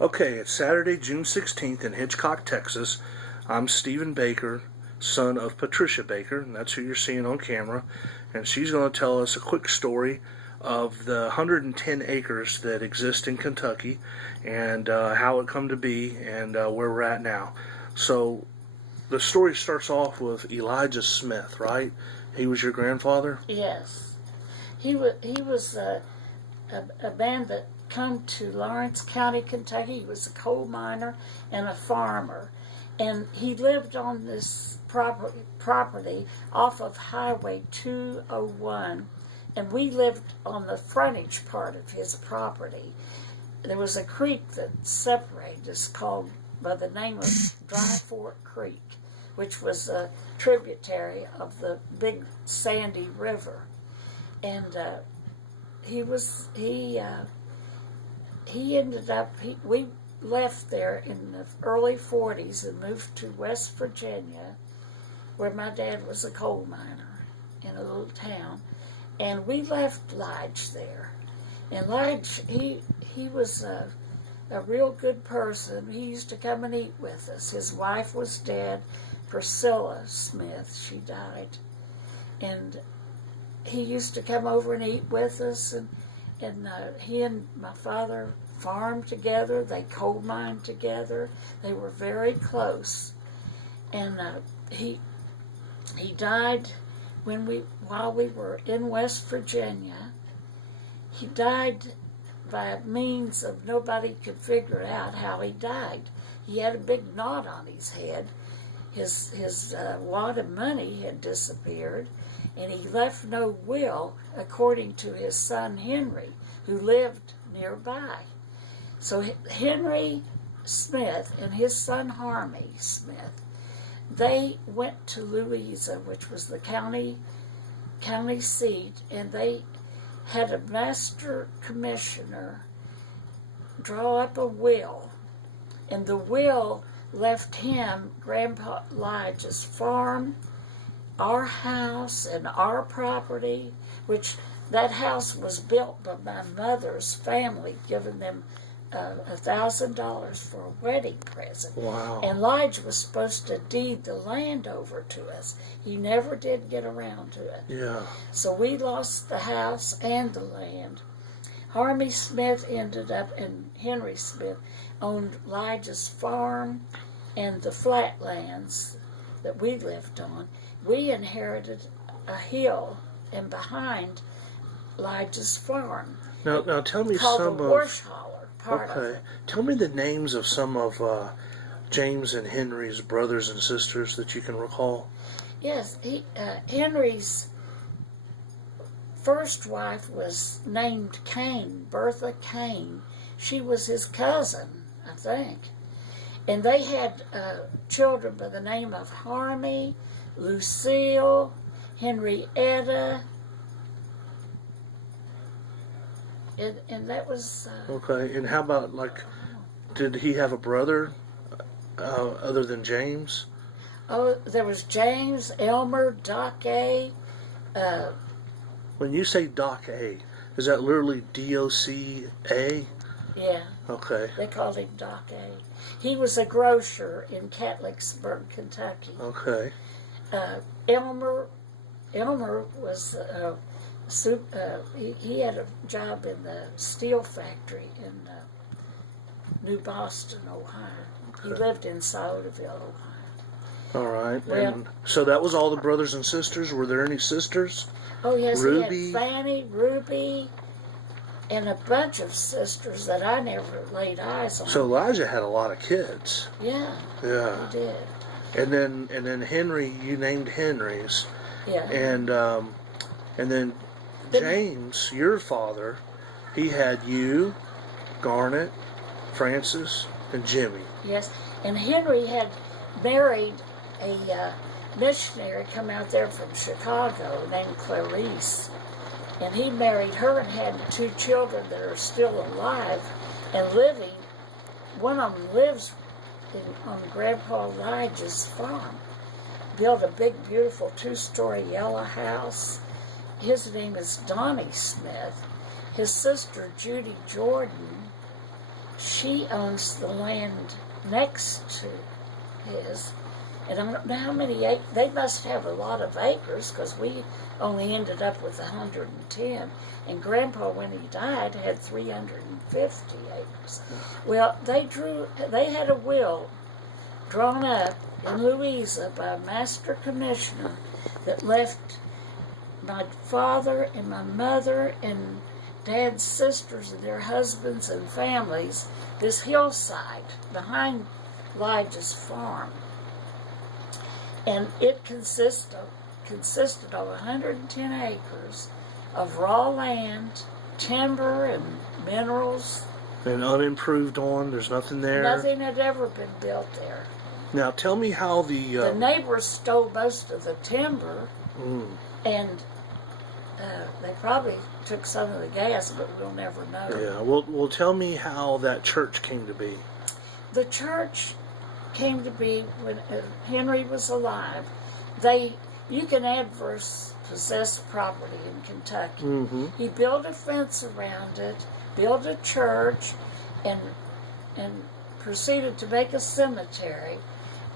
Okay, it's Saturday, June 16th in Hitchcock, Texas. I'm Stephen Baker, son of Patricia Baker, and that's who you're seeing on camera. And she's going to tell us a quick story of the 110 acres that exist in Kentucky and how it come to be and where we're at now. So the story starts off with Elijah Smith, right? He was your grandfather? Yes. He was a man that come to Lawrence County, Kentucky. He was a coal miner and a farmer. And he lived on this property off of Highway 201. And we lived on the frontage part of his property. There was a creek that separated us called by the name of Dry Fork Creek, which was a tributary of the big Sandy River. And we left there in the early 40s and moved to West Virginia, where my dad was a coal miner in a little town. And we left Lige there. And Lige, he was a real good person. He used to come and eat with us. His wife was dead, Priscilla Smith, she died. And he used to come over and eat with us, and he and my father farmed together. They coal mined together. They were very close. And he died while we were in West Virginia. He died by means of nobody could figure out how he died. He had a big knot on his head. His wad of money had disappeared, and he left no will, according to his son Henry, who lived nearby. So Henry Smith and his son Harvey Smith, they went to Louisa, which was the county seat, and they had a master commissioner draw up a will, and the will left him, Grandpa Lige's farm, our house, and our property, which that house was built by my mother's family, giving them $1,000 for a wedding present. Wow. And Lige was supposed to deed the land over to us. He never did get around to it. Yeah. So we lost the house and the land. Harvey Smith ended up, and Henry Smith owned Lige's farm and the flatlands that we lived on. We inherited a hill and behind Lige's farm. Now tell me called some the of... Warshaller part of Okay. it. Tell me the names of some of James and Henry's brothers and sisters that you can recall. Yes, Henry's first wife was named Kane, Bertha Kane. She was his cousin, I think. And they had children by the name of Harmy, Lucille, Henrietta, and that was... Okay, and how about, did he have a brother other than James? Oh, there was James, Elmer, Doc A. When you say Doc A, is that literally D-O-C-A? Yeah. Okay. They called him Doc A. He was a grocer in Catlettsburg, Kentucky. Okay. Elmer was he had a job in the steel factory in New Boston, Ohio. Okay. He lived in Sciotoville, Ohio. All right. Well, and so that was all the brothers and sisters. Were there any sisters? Oh, yes, Ruby? he had Fanny, Ruby, and a bunch of sisters that I never laid eyes on. So Elijah had a lot of kids. Yeah. Yeah. He did. And then Henry, you named Henry's. Yeah. And then James, your father, he had you, Garnet, Francis, and Jimmy. Yes. And Henry had married a missionary come out there from Chicago named Clarice. And he married her and had 2 children that are still alive and living. One of them lives on Grandpa Lige's farm. Built a big, beautiful 2-story yellow house. His name is Donnie Smith. His sister, Judy Jordan, she owns the land next to his. And I don't know how many acres. They must have a lot of acres because we only ended up with 110. And Grandpa, when he died, had 350 acres. Well, they had a will drawn up in Louisa by a master commissioner that left my father and my mother and Dad's sisters and their husbands and families this hillside behind Elijah's farm. And it consisted of 110 acres of raw land, timber, and minerals. And unimproved on, there's nothing there? Nothing had ever been built there. Now tell me how The neighbors stole most of the timber, and they probably took some of the gas, but we'll never know. Yeah, well, tell me how that church came to be. The church came to be when Henry was alive. You can adverse possess property in Kentucky. Mm-hmm. He built a fence around it, built a church, and proceeded to make a cemetery.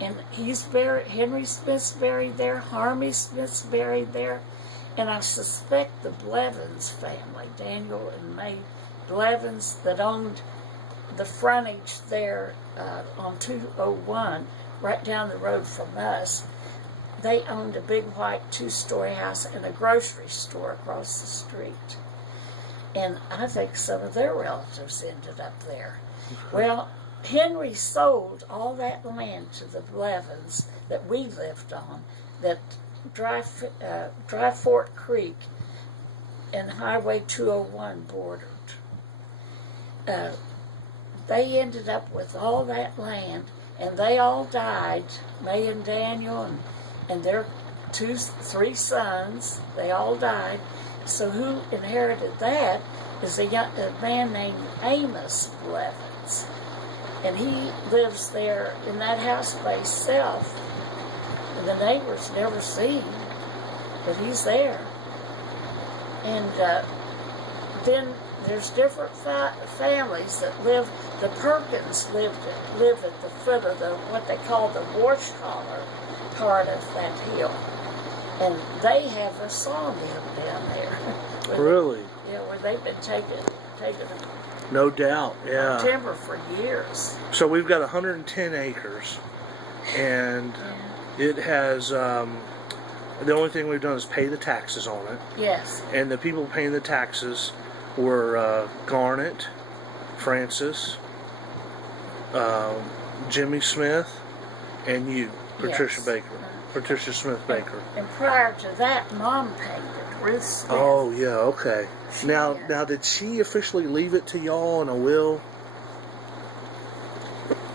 And he's buried. Henry Smith's buried there. Harvey Smith's buried there. And I suspect the Blevins family, Daniel and May Blevins, that owned the frontage there on 201, right down the road from us. They owned a big white 2-story house and a grocery store across the street. And I think some of their relatives ended up there. Well, Henry sold all that land to the Blevins that we lived on, that Dry Fork Creek and Highway 201 bordered. They ended up with all that land, and they all died. May and Daniel and their 3 sons, they all died. So who inherited that is a man named Amos Blevins. And he lives there in that house by himself. And the neighbors never see him, but he's there. And then there's different families that live. The Perkins live at the foot of what they call the wash collar part of that hill. And they have a sawmill down there. Really? Where they've been taking No doubt, yeah. timber for years. So we've got 110 acres, and it has, the only thing we've done is pay the taxes on it. Yes. And the people paying the taxes were Garnet, Francis, Jimmy Smith, and you, Patricia Baker. Patricia Smith Baker. And prior to that, Mom paid it, Ruth Smith. Oh, yeah, okay. Now, did she officially leave it to y'all in a will?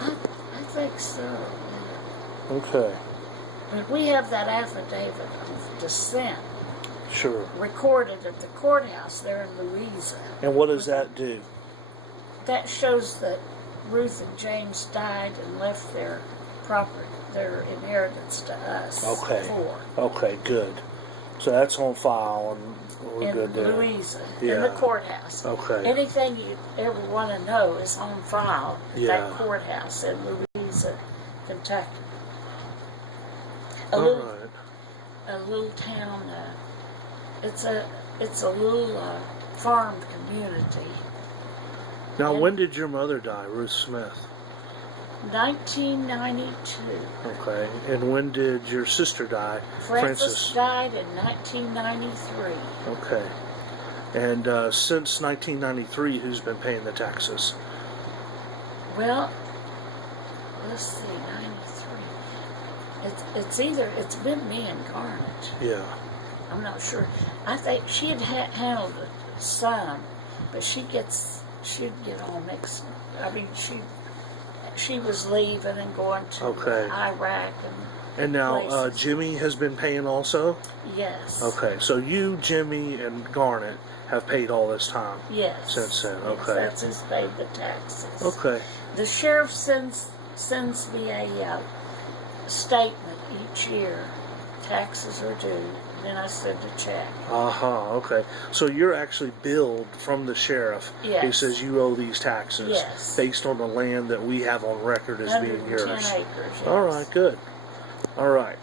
I think so. Yeah. Okay. But we have that affidavit of descent Sure. recorded at the courthouse there in Louisa. And what does that do? That shows that Ruth and James died and left their property, their inheritance to us. Okay. For. Okay, good. So that's on file, and we're In good there. Louisa, Yeah. in the courthouse. Okay. Anything you ever want to know is on file at Yeah. that courthouse in Louisa, Kentucky. All right. A little town. It's a little farmed community. Now, And- when did your mother die, Ruth Smith? 1992. Okay. And when did your sister die, Francis died in 1993. Okay. And since 1993, who's been paying the taxes? Well, let's see, 93. It's been me and Garnet. Yeah. I'm not sure. I think she had handled it some, but she'd get all mixed. I mean, she was leaving and going to Iraq And now places. Jimmy has been paying also? Yes. Okay. So you, Jimmy, and Garnet have paid all this time? Yes. Since then, Yes, okay. that's who's paid the taxes. Okay. The sheriff sends me a statement each year. Taxes are due. then I send a check. Okay. So you're actually billed from the sheriff Yes. who says you owe these taxes Yes. based on the land that we have on record as being 110 yours. acres, yes. All right, good. All right.